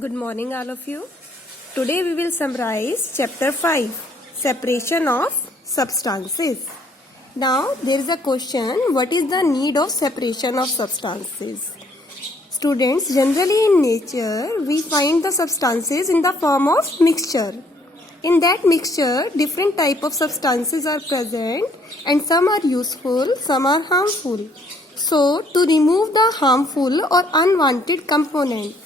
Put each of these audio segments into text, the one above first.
Good morning, all of you. Today we will summarize chapter 5, separation of substances. Now there is a question, what is the need of separation of substances? Students, generally in nature we find the substances in the form of mixture. In that mixture, different type of substances are present and some are useful, some are harmful. So, to remove the harmful or unwanted component,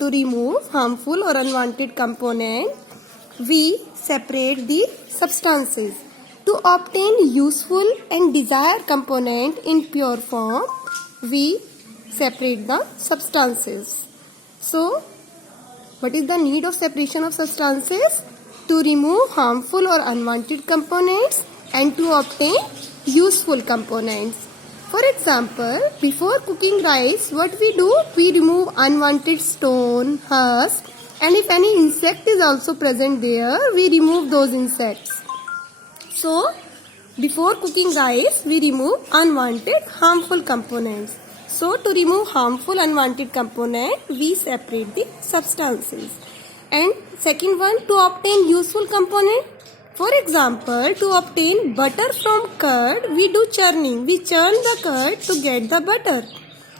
we separate the substances. To obtain useful and desired component in pure form, we separate the substances. So, what is the need of separation of substances? To remove harmful or unwanted components and to obtain useful components. For example, before cooking rice, what we do? We remove unwanted stone, husk, and if any insect is also present there, we remove those insects. So, before cooking rice, we remove unwanted, harmful components. So, to remove harmful, unwanted component, we separate the substances. And second one, to obtain useful component. For example, to obtain butter from curd, we do churning. We churn the curd to get the butter.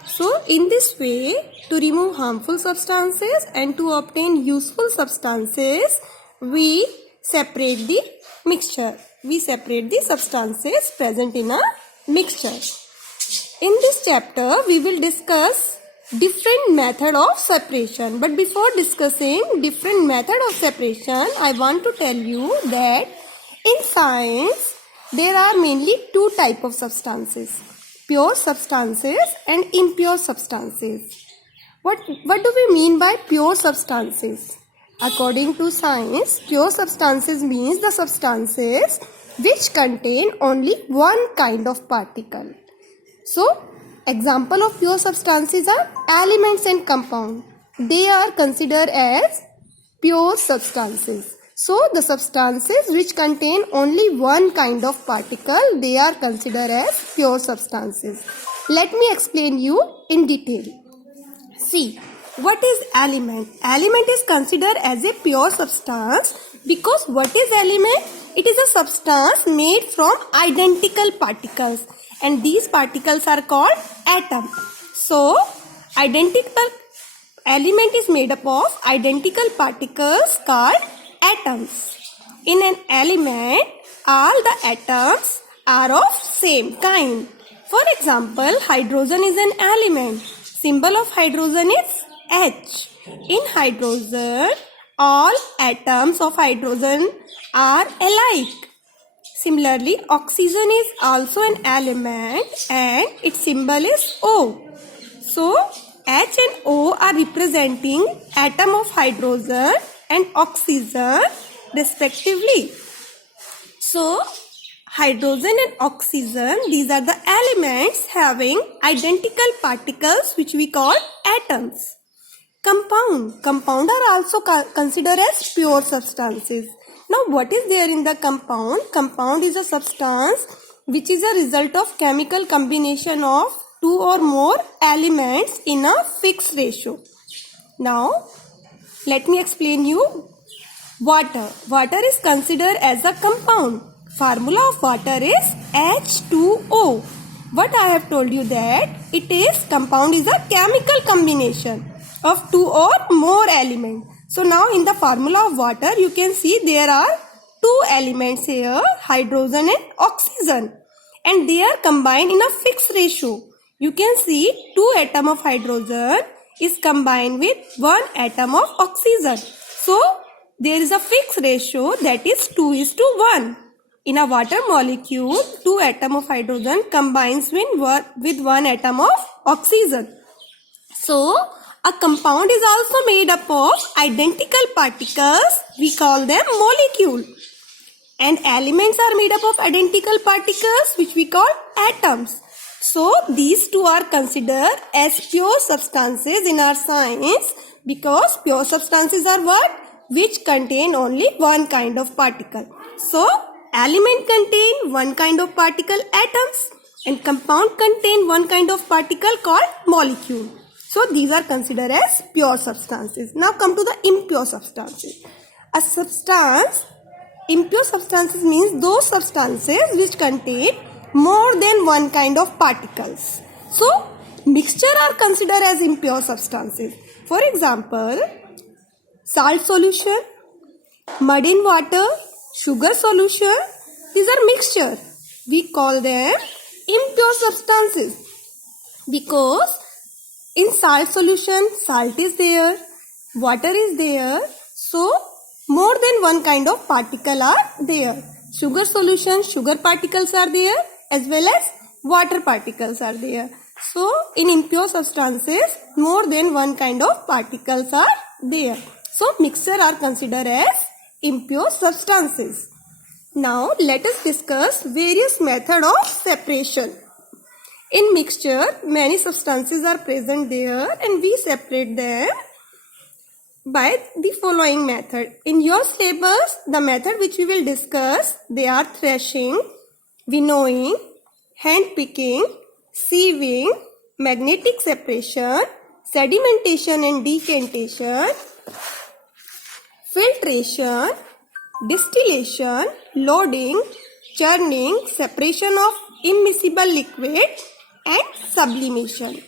So, in this way, to remove harmful substances and to obtain useful substances, we separate the mixture. We separate the substances present in a mixture. In this chapter, we will discuss different method of separation. But before discussing different method of separation, I want to tell you that in science, there are mainly two type of substances. Pure substances and impure substances. What do we mean by pure substances? According to science, pure substances means the substances which contain only one kind of particle. So, example of pure substances are elements and compound. They are considered as pure substances. So, the substances which contain only one kind of particle, they are considered as pure substances. Let me explain you in detail. See, what is element? Element is considered as a pure substance because what is element? It is a substance made from identical particles. And these particles are called atom. So, identical element is made up of identical particles called atoms. In an element, all the atoms are of same kind. For example, hydrogen is an element. Symbol of hydrogen is H. In hydrogen, all atoms of hydrogen are alike. Similarly, oxygen is also an element and its symbol is O. So, H and O are representing atom of hydrogen and oxygen respectively. So, hydrogen and oxygen, these are the elements having identical particles which we call atoms. Compound are also considered as pure substances. Now, what is there in the compound? Compound is a substance which is a result of chemical combination of two or more elements in a fixed ratio. Now, let me explain you. Water. Water is considered as a compound. Formula of water is H2O. What I have told you that compound is a chemical combination of two or more elements. So now in the formula of water, you can see there are two elements here, hydrogen and oxygen. And they are combined in a fixed ratio. You can see 2 atom of hydrogen is combined with 1 atom of oxygen. So there is a fixed ratio that is 2:1. In a water molecule, 2 atom of hydrogen combines with 1 atom of oxygen. So a compound is also made up of identical particles. We call them molecule. And elements are made up of identical particles which we call atoms. So, these two are considered as pure substances in our science because pure substances are what? Which contain only one kind of particle. So, element contain one kind of particle atoms and compound contain one kind of particle called molecule. So these are considered as pure substances. Now come to the impure substances. A substance, impure substances means those substances which contain more than one kind of particles. So mixture are considered as impure substances. For example, salt solution, mud in water, sugar solution, these are mixture. We call them impure substances because in salt solution, salt is there, water is there, so more than one kind of particle are there. Sugar solution, sugar particles are there as well as water particles are there. So in impure substances, more than one kind of particles are there. So mixture are considered as impure substances. Now let us discuss various methods of separation. In mixture, many substances are present there and we separate them by the following method. In your syllabus, the method which we will discuss, they are threshing, winnowing, hand picking, sieving, magnetic separation, sedimentation and decantation, filtration, distillation, loading, churning, separation of immiscible liquid and sublimation.